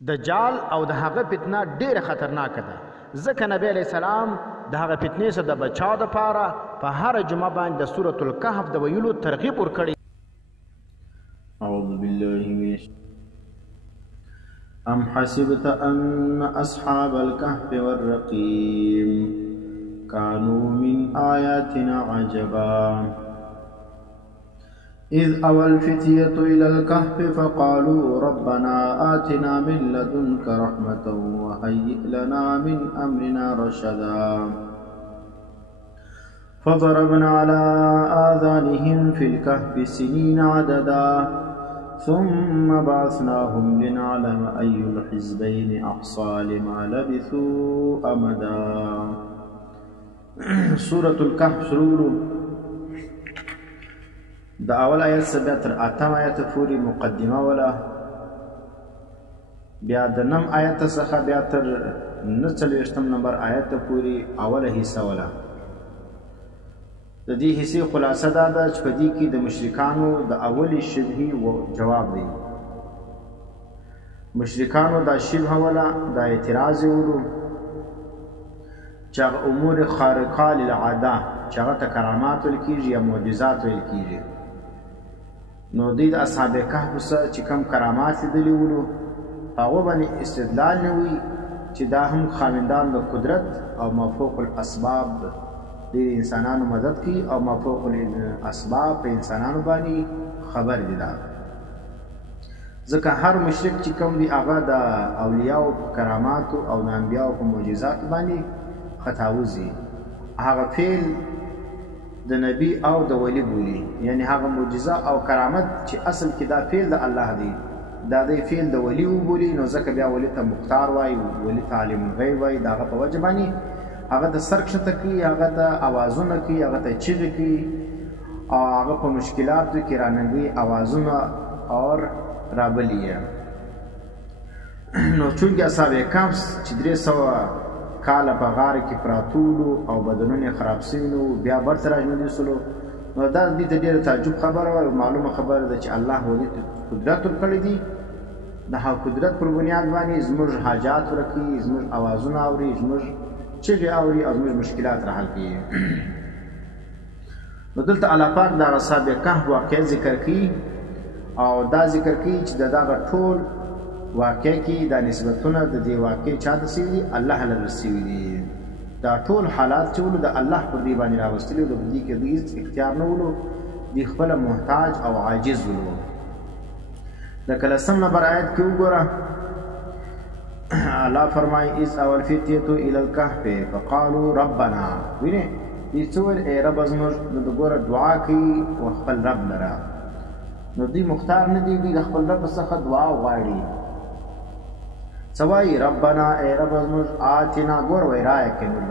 دجال او د هغه فتنه ډیره خطرناکه ده، ځکه نبی علیه السلام د هغه فتنې څخه د بچاو دپاره په هره جمعه باندې د سورت الکهف د ویلو ترغیب ورکړی. اعوذ بالله من ام حسبت ان اصحاب الكهف والرقيم كانوا من آياتنا عجبا إذ أوى الفتية إلى الكهف فقالوا ربنا آتنا من لدنك رحمة وهيئ لنا من أمرنا رشدا فضربنا على آذانهم في الكهف سنين عددا ثم بعثناهم لنعلم أي الحزبين أحصى لما لبثوا أمدا. سورة الكهف شروع د اول آیت څخه بیا تر اتم آیت پورې مقدمه ولا، بیا د نم آیت څخه بیا تر 49 نمبر آیت پورې اوله حصہ ولا. د دې حصے خلاصه دا ده چې په دې کې د مشرکانو د اولی شبهې جواب دی. مشرکانو دا شبهه ولا دا اعتراض وکړو چې امور خارقه للعاده چې هغه ته کرامات ویل کېږي یا معجزات ویل کېږي، نو دوی د اصحاب کهف سره چې کوم کرامات لیدلي ولو هغه باندې استدلال نه وي چې دا هم خاوندان د قدرت او مافوق الاسباب د انسانانو مدد کوي او مافوق الاسباب په انسانانو باندې خبر دي. دا ځکه هر مشرک چې کوم دی هغه د اولیاء او کرامات او د انبیاء او معجزات باندې خطاوزي، هغه فعل د نبی او د ولی بولی، یعنی هغه معجزه او کرامت چې اصل کې دا فعل د الله دی دا د فعل د ولی وبولی، نو ځکه بیا ولی ته مختار وای، ولی تعلیم الغیب وای. دا په وجه باندې هغه د سر کښته کوي، هغه ته اوازونه کوي، هغه ته چیغې کوي او هغه په مشکلاتو کې راننګوي اوازونه اور رابلی. نو چونکې اصحاب کهف چې 300 کاله په غار کې پراتولو او بدنونه خراب سوي نو بیا برته راژوندي سولو، نو دا دې ته ډېره تعجب خبره او معلومه خبره ده چې الله ولې قدرت ورکړی دي، د هغه قدرت پر بنیاد باندې زموږ حاجات ورکوي، زموږ اوازونه اوري، زموږ چغې اوري او زموږ مشکلات را حل کوي. نو دلته الله پاک د اصحاب کهف واقع ذکر کوي او دا ذکر کوي چې دغه ټول واقع کې دا نسبتونه د دې واقع چاته سوي دي، الله له رسوي دي. دا ټول حالات چې ولو د الله پر دې باندې راوستلي او د دې کې دوی اختیار نه ولو، دوی خپل محتاج او عاجز ولو. د 13 نمبر آیت کې وګوره الله فرمایي اذ اول فتیه الى الكهف فقالوا ربنا، وینه دې څول ای رب زموږ د ګوره دعا کوي او خپل رب لره، نو دوی مختار نه دي، دوی د خپل رب څخه دعا غواړي. سوای ربنا ای رب زموږ آتنا ګور وای رای کې نور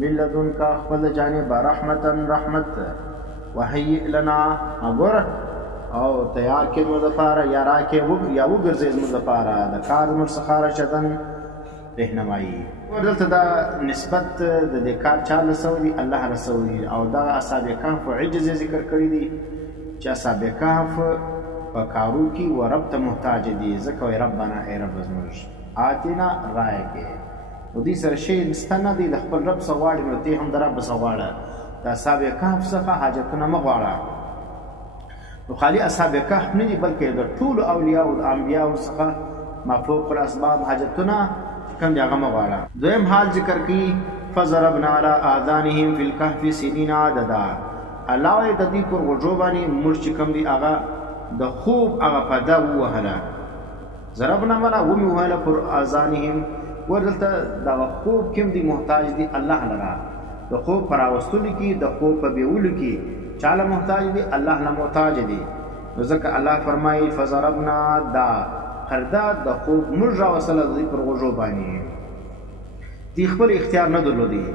من لدنک خپل جانب رحمتا رحمت وهيئ لنا ګور او تیار کې موږ لپاره یا راکې یا وګرځي موږ لپاره د کار موږ څخه راشدن رهنمایي. ورته دا نسبت د دې کار چا رسولي، الله رسولي. او دا اصحاب کهف عجز ذکر کړی دي چې اصحاب کهف په کارو کې و رب ته محتاج دي، ځکه وایي ربنا ای رب زموږ آتنا رای کې، نو دوی سره شی نسته نه دی، د خپل رب څخه غواړي، نو ته هم د رب څخه غواړه، د اصحاب کهف څخه حاجتونه مه غواړه. نو خالي اصحاب کهف نه دي بلکې د ټولو اولیاء او انبیاء څخه مفوق الاسباب حاجتونه کوم دی هغه مه غواړه. دویم حال ذکر کوي فضربنا على آذانهم في الكهف سنين عددا، الله یې د دې پر غوږو باندې موږ چې کوم دی هغه د خوب هغه پده ووهله، ضربنا منا ومې وهله پر آذانهم. وردلته دغه خوب کوم دی محتاج دی الله لره، د خوب په راوستلو کې، د خوب په بیولو کې چاله محتاج دی، الله نه محتاج دی. نو ځکه الله فرمایي فضربنا، دا هرداد د خوب موږ راوستله د دې پر غوږو باندې، دی خپل اختیار نه درلودي.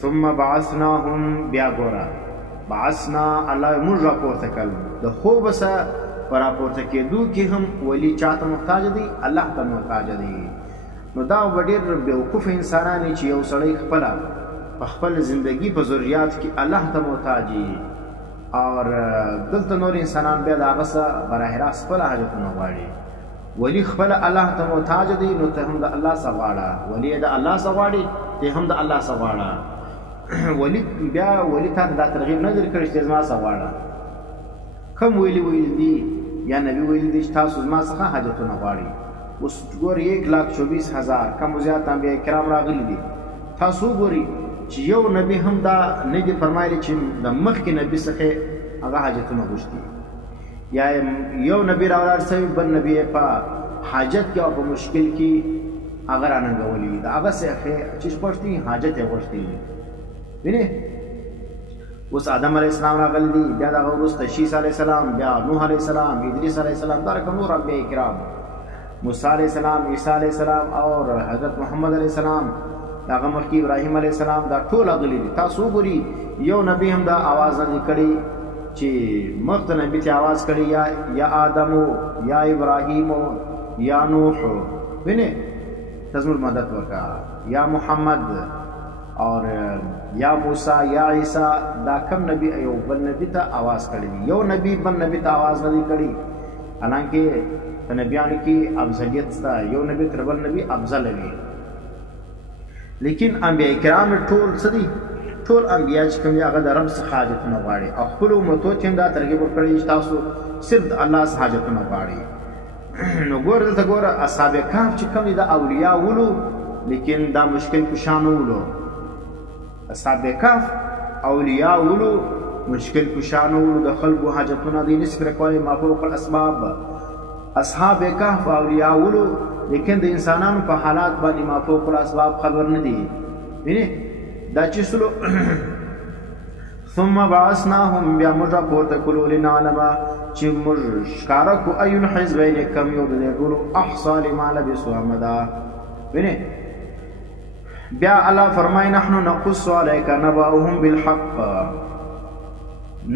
ثم بعثناهم، بیا ګوره بعثنا الله موږ راپورته کړل، د خوب سره په راپورته کېدو کې هم ولی چاته محتاج دی، الله ته محتاج دی. نو دا به ډېر بیوقوف انسانان چې یو سړی خپله په خپل زندگی په ضروریات کې الله ته محتاج وي، اور دلته نور انسانان بیا د هغه څخه براه راست خپل حاجتونه غواړي. ولی خپل الله ته محتاج دی نو ته هم د الله څخه غواړه ولی د الله څخه غواړي ته هم د الله څخه غواړه ولی بیا ولی ته دا ترغیب نه درکړي چې زما څخه غواړه کوم ویلی دي یا نبی ویلی دي چې تاسو زما څخه حاجتونه غواړي اوس ګور 1,24,000 کم زیات انبیاء کرام راغلي دي تاسو ګوري چې یو نبی هم دا نه دي فرمایلی چې د مخکې نبی څخه هغه حاجتونه غوښتي یا یو نبی راوړل سوی بل نبی په حاجت کې او په مشکل کې هغه راننګولي دا هغه څخه چې پښتي حاجت یې غوښتي ویني اوس آدم علیه السلام راغلی دي بیا دغه وروسته شیس علیه السلام بیا نوح علیه السلام ادریس علیه السلام دا رقم نور انبیاء کرام موسی علیه السلام عیسی علیه السلام اور حضرت محمد علیه السلام داغه مخکې ابراهیم علیه السلام دا ټول غلي دي تاسو ګوري یو نبی هم دا आवाज نه کړي چې مخته نبی ته आवाज کړي یا آدم یا ابراهیم یا نوح ویني تاسو مدد وکړه یا محمد اور یا موسی یا عیسی دا کم نبی ایو بل نبی ته आवाज کړي یو نبی بل نبی ته आवाज نه کړي حالانکه نبیانو کې افضلیت ستا یو نبی تر بل نبی افضل وي لیکن انبیاء کرام ټول سدي ټول انبیاء چې کوم هغه د رب څخه حاجتونه غواړي او خپل امتو ته دا ترغیب ورکړي چې تاسو صرف الله څخه حاجتونه غواړي نو ګور دلته ګور اصحاب کهف چې کوم د اولیاء ولو لیکن دا مشکل کشانو ولو اصحاب کهف اولیاء ولو مشکل کشانو ولو د خلکو حاجتونه دي نسبت کوي مافوق الاسباب اصحاب کهف اولیاء ولو لیکن د انسانانو په حالات باندې مافوق الاسباب خبر نه دي ویني دا چې سلو ثم بعثناهم بیا موږ پورته کولو لنعلم چې موږ ښکاره کو ایون حزبین کم یو د ټولو احصا لما لبثوا امدا ویني بیا الله فرمای نحنو نقص عليك نبأهم بالحق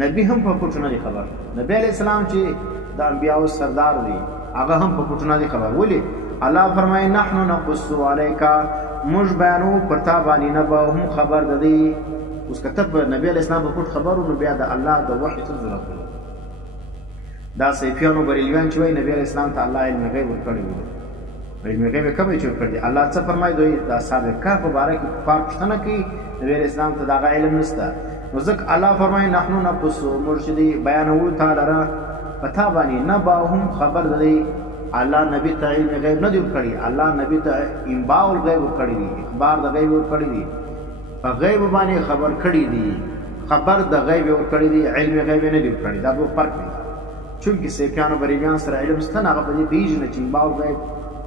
نبی هم په پټونه دي خبر نبی علیہ السلام چې د انبیاء سردار دی هغه هم په پټونه دي خبر ولی الله فرمای نحنو نقص عليك موږ بیانو پرتا باندې نبأهم خبر د دې اوس کتب نبی علیہ السلام په پټ خبرو نو بیا د الله د وحی ته ضرورت دا سیفیانو بریلیان چې وای نبی علیہ السلام ته الله علم غیب ورکړی و علم غیب کوم چې ورکړي الله څه فرمای دوی دا صادق کهف مبارک کفار پښتنه کوي نبی علیہ السلام ته دا علم نشته نو ځکه الله فرمای نحنو نقص مرشدی بیانو تعالی را پتا باندې نبأهم خبر د دې الله نبی ته علم غیب نه دی ورکړي الله نبی ته انباء الغیب ورکړي دي اخبار د غیب ورکړي دي په غیب باندې خبر کړي دي خبر د غیب ورکړي دي علم غیب نه دی ورکړي دا دوه فرق دي چونکه سیفیانو بریلیان سره علم ستنه هغه په دې پیژنه چې انباء الغیب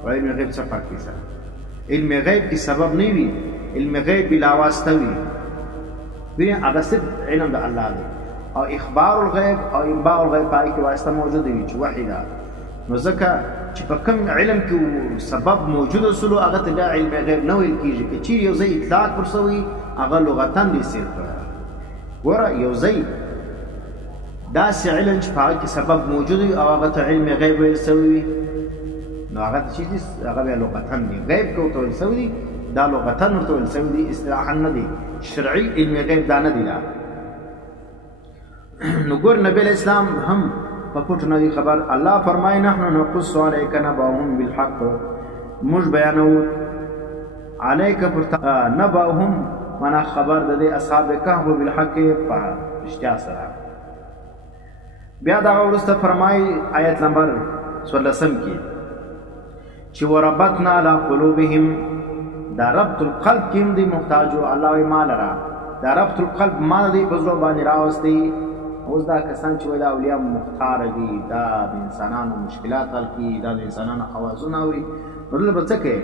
او علم غیب څه فرق دي علم غیب کی سبب نه وي علم غیب بلا واسطه وي ویني هغه صرف علم د الله دی او اخبار الغیب او انباء الغیب پای کې واسطه موجود وي چې وحی ده نو ځکه چې په کوم علم کې سبب موجود وسلو هغه ته علم غیب نه ویل کېږي که چیرې یو ځای اطلاق ورسوي هغه لغتاً دې سیر کړه ګوره یو ځای داسې علم چې په هغه کې سبب موجود وي او هغه ته علم غیب ویل سوی وي نو هغه چې دي هغه بیا لغتاً دي غیب کې ورته ویل سوي دي دا لغتاً ورته ویل سوي دي اصطلاحاً نه دي شرعي علم غیب دا نه دي لا نو ګور نبی علیہ السلام هم په پټو نه دي خبر الله فرمای نحنو نقص عليك نبأهم بالحق موږ بیانو عليك نبأهم معنا خبر د دې اصحاب کهف بالحق په اشتیا سره بیا دا ورسته فرمای آیت نمبر 13 کې چې وربطنا على قلوبهم دا ربط القلب کې دې محتاج الله مال را دا ربط القلب مال دې په ځو باندې راوستي اوس دا کسان چې وایي اولیاء مختار دي دا د انسانانو مشکلات حل کوي دا د انسانانو اوازونه اوري نو دلته به څه کوي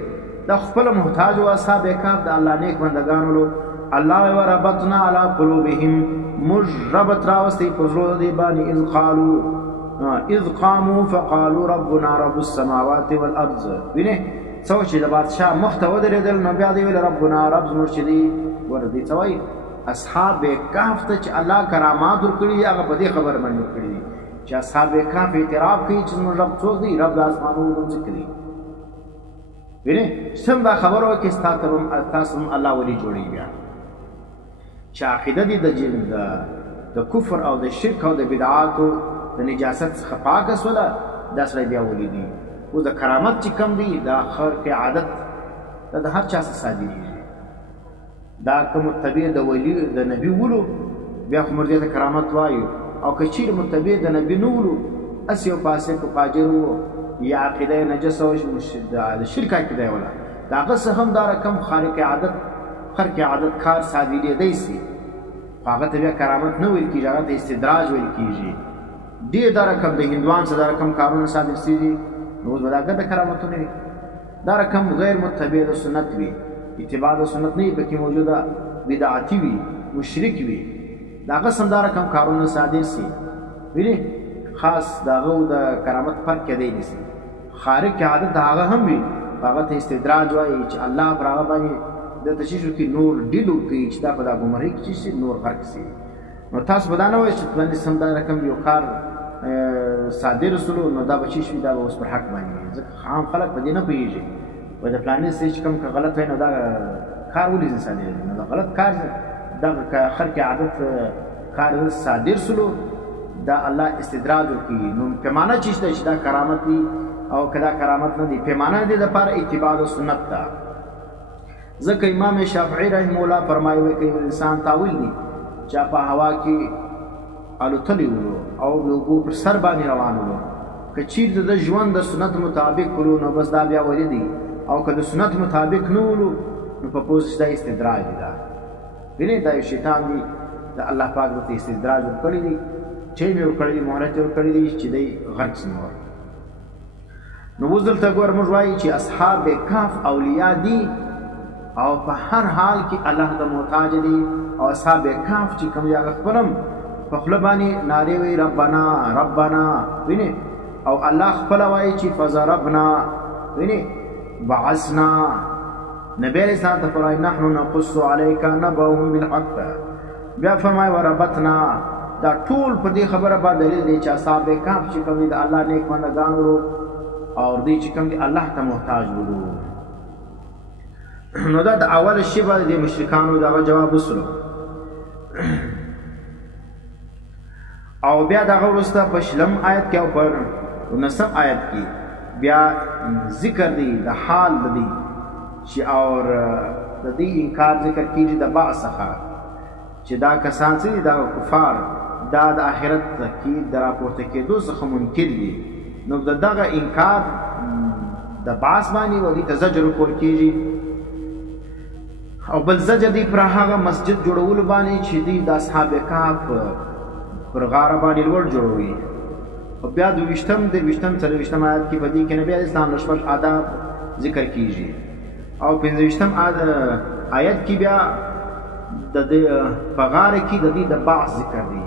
دا خپله محتاج و اصحاب کهف د الله نیک بندګان ولو الله وربطنا على قلوبهم موږ ربط راوستی په زړو دې باندې اذ قاموا فقالوا ربنا رب السماوات والارض وینه څو چې د بادشاه مخ ته ودرېدل نو بیا دې ویل ربنا رب زموږ چې دی ورته څه وایي اصحاب کهف ته چې الله کرامات ورکړي هغه په دې خبر باندې ورکړي دي چې اصحاب کهف اعتراف کوي چې موږ رب څوک دی رب د اسمانونو څخه دی وینه سم دا خبرو کې تاسو الله ولی جوړي بیا چې عقیده دي د کفر او د شرک او د بدعات او د نجاست څخه پاک وسوله دا سره بیا ولی دي اوس د کرامت چې کم دی دا خرق عادت دا د هر چا څخه صادریږي دا که متبع د ولی د نبي ولو بیا خو موږ ته کرامت وایو او که چیرې متبع د نبي نه ولو هسې یو فاسق و فاجر و یا عقیده یې نجس و د شرک عقیده یې وله د هغه څه هم دا رقم خارق عادت کار صادرېدی سي خو هغه ته بیا کرامت نه ویل کېږي هغه ته استدراج ویل کېږي ډېر دا رقم د هندوان څه دا رقم کارونه صادر سوي نو اوس به دا ګډه کرامتونه وي دا رقم غیر متبع د سنت وي اتباع د سنت نه وي پکې موجوده بدعتي وي مشرک وي د هغه سم دا رقم کارونه صادر سي وینې خاص د هغه د کرامت فرق کېدی نه سي خارق عادت د هغه هم وي هغه ته استدراج وایي چې الله پر هغه باندې د تشیشو کې نور ډیلو کوي چې دا په دا ګمراهۍ کې چې نور غرق سي نو تاسو به دا نه وایئ چې باندې سم دا رقم یو کار صادر سلو نو دا به چی شوي دا به اوس پر حق باندې وي ځکه عام خلک په دې نه پوهېږي وایي د فلاني څه چې کوم که غلط وی نو دا کار ولې ځینې صادروي نو دا غلط کار دغه که خرق عادت کار صادر سلو دا الله استدراج وکړي نو پیمانه چې شته چې دا کرامت وي او که دا کرامت نه دی پیمانه د دې دپاره اتباع د سنت ده ځکه امام شافعي رحمه الله فرمایي وایي که انسان تاویل دی چا په هوا کې الوتلی ولو او د اوبو پر سر باندې روان ولو که چیرته د ژوند د سنت مطابق ولو نو بس دا بیا ولی دی او که د سنت مطابق نه ولو نو په پوز دا استدراج دی دا وینې دا یو شیطان دی د الله پاک ورته استدراج ورکړی دی چې مې ورکړی دی مهلت یې ورکړی دی چې دی غرق سي نور نو اوس دلته ګوره موږ وایي چې اصحاب کهف اولیاء دي او په هر حال کې الله ته محتاج دي او اصحاب کهف چې کوم دی هغه خپلم په خوله باندې نارې وایي ربنا ربنا وینې او الله خپله وایي چې فضربنا وینې بعثنا نبی علیه السلام ته فرمایي نحن نقص علیک نبأهم بالحق بیا فرمایي وربطنا دا ټول په دې خبره باندې دلیل دی چې اصحاب کهف چې کوم دی د الله نیک بندګان ورو او دوی چې کوم دی الله ته محتاج ورو نو دا د اول شی باندې د مشرکانو دغه جواب وسلو او بیا دغه وروسته په شلم آیت کې او پر 19 آیت کې بیا ذکر دی د حال د دی چې اور د دې انکار ذکر کیږي د بعث څخه چې دا کسان چې دا کفار دا د آخرت کې د راپورته کېدو څخه منکر دي نو دغه انکار د بعث باندې ودی ته زجر ورکول کیږي او بل زجر دی پر هغه مسجد جوړول باندې چې دی د اصحاب کهف پر غاره باندې لوړ جوړوي او بیا د 20م آیت کې په دې کې نبی علیه السلام شپږ آداب ذکر کیږي او 15م آیت کې بیا د په غاره کې د دې د بعث ذکر دی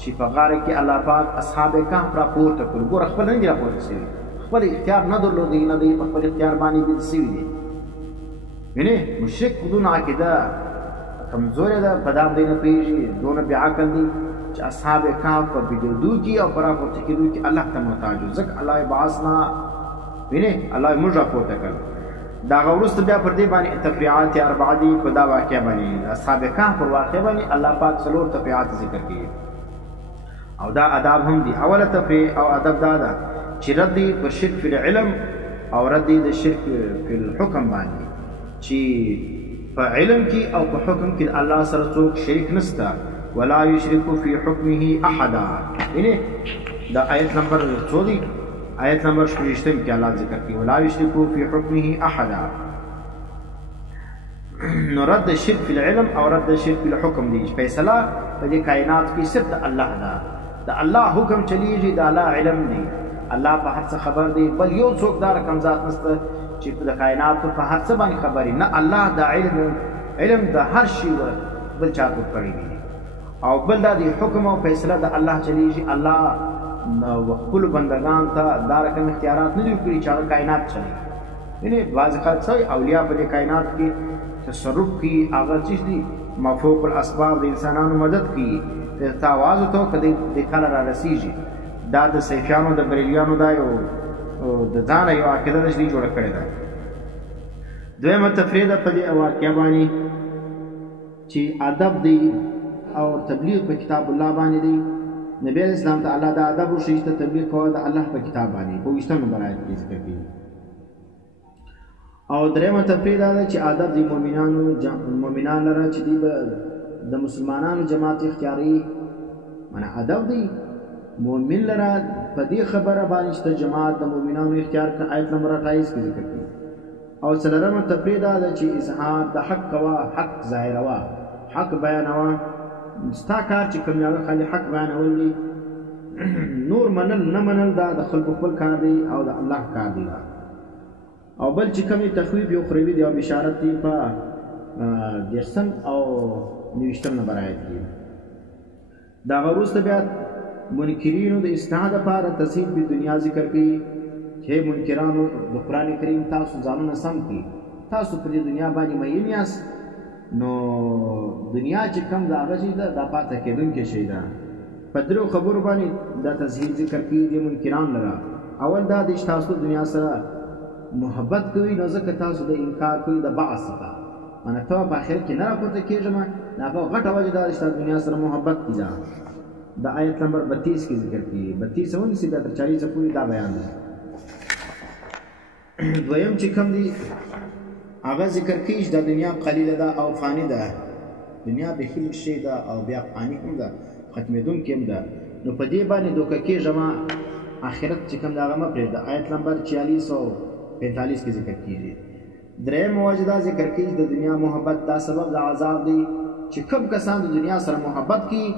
چې په غاره کې الله پاک اصحاب کهف راپورته کړل ګوره خپل نه راپورته شوي خپل اختیار نه درلودی نه دی په خپل اختیار باندې بېل شوي دي وینې مشرک بدون عقیده کمزورې ده په دا دی نه پوهېږي دونه بې عقل دي چې اصحاب کهف په بېدېدو کې او په راپورته کېدو کې الله ته محتاج وو ځکه الله یې بعثنا وینې الله یې موږ راپورته کړل د هغه وروسته بیا پر دې باندې تفریعات اربعه دي په دا واقعه باندې اصحاب کهف پر واقعه باندې الله پاک څلور تفریعات ذکر کړي او دا آداب هم دي اوله تفریع او ادب دا ده چې رد دی پر شرک فی العلم او رد دی د شرک فی الحکم باندې چې په علم کې او په حکم کې الله سره څوک شریک نشته ولا یشرک فی حکمه احدا یعنی دا آیت نمبر 14 آیت نمبر 16 کې الله ذکر کوي ولا یشرک فی حکمه احدا نو رد شرک فی العلم او رد شرک فی الحکم دی فیصله په دې کائنات کې صرف الله ده د الله حکم چلیږي د الله علم دی الله په هر څه خبر دی بل یو څوک دا رقم ذات نشته چې د کائنات په هر څه باندې خبري نه الله د علم د هر شي بل چا ته کړی دی او بل دا دی حکم او فیصله د الله چلیږي الله خپل بندگان ته دا رقم اختیارات نه دی کړی چې هغه کائنات چلی یعنی بعض خلک سوی اولیاء په کائنات کې تصرف کی هغه چیز دی مفوق الاسباب د انسانانو مدد کی ته आवाज ته کدی د کله را رسیږي دا د سیفیانو د بریلیانو دا یو د ځان یو عقیده نشي جوړ کړی دا دویمه تفریده په دې واقعیا باندې چې ادب دی او تبلیغ په کتاب الله باندې دی نبی علیہ السلام ته الله د ادب وښیي چې تبلیغ کوه د الله په کتاب باندې په 20 نمبر آیت کې ذکر کړي. او درېمه تفریح دا ده چې ادب د مؤمنانو لره چې دی د مسلمانانو جماعت اختیاري معنا ادب دی مؤمن لره په دې خبره باندې چې جماعت د مؤمنانو اختیار کړ آیت نمبر 28 کې ذکر کړي. او څلورمه تفریح دا ده چې اظهار د حق کوا حق ظاهروا حق بیانوا ستا کار چې کوم یو خالي حق بیانول دي نور منل نه منل دا د خلکو خپل کار دی او د الله کار دی. او بل چې کومي تخویب یو خروي دی او بشارت دی په 10 او 29 نمبر آیت کې. دا وروسته بیا منکرینو د اصلاح لپاره تصحیح په دنیا ذکر کوي چې منکرانو د قران کریم تاسو ځانونه سم کړئ، تاسو په دې دنیا باندې مېن یاست نو دنیا چې کم دا هغه شي دا پاتې کېدونکې شي ده. په درو خبرو باندې دا تصحیح ذکر کوي د منکران لره. اول دا د تاسو دنیا سره محبت کوي نو ځکه تاسو د انکار کوي د بعث څخه انا ته په اخر کې نه راپورته کېږم دا په غټه وجه دا د دنیا سره محبت دي. دا آیت نمبر 32 کې ذکر کیږي 32 ونی سي تر 40 پورې دا بیان دی. دویم چې کوم دی هغه ذکر کیږي د دنیا قلیله ده او فانی ده، دنیا به هیڅ شي ده او بیا فانی هم ده ختمېدونکې هم ده. نو په دې باندې دوکه کېږم آخرت چې کوم دا هغه مه پرېږده. آیت نمبر 46 او 45 کې ذکر کیږي. درېیم وجه دا ذکر کیږي د دنیا محبت دا سبب د عذاب دی چې کوم کسان د دنیا سره محبت کوي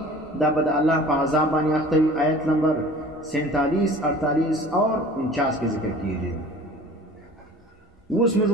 دا به د الله په عذاب باندې اخته وي. آیت نمبر 47 48 اور 49 کې ذکر کیږي. اوس موږ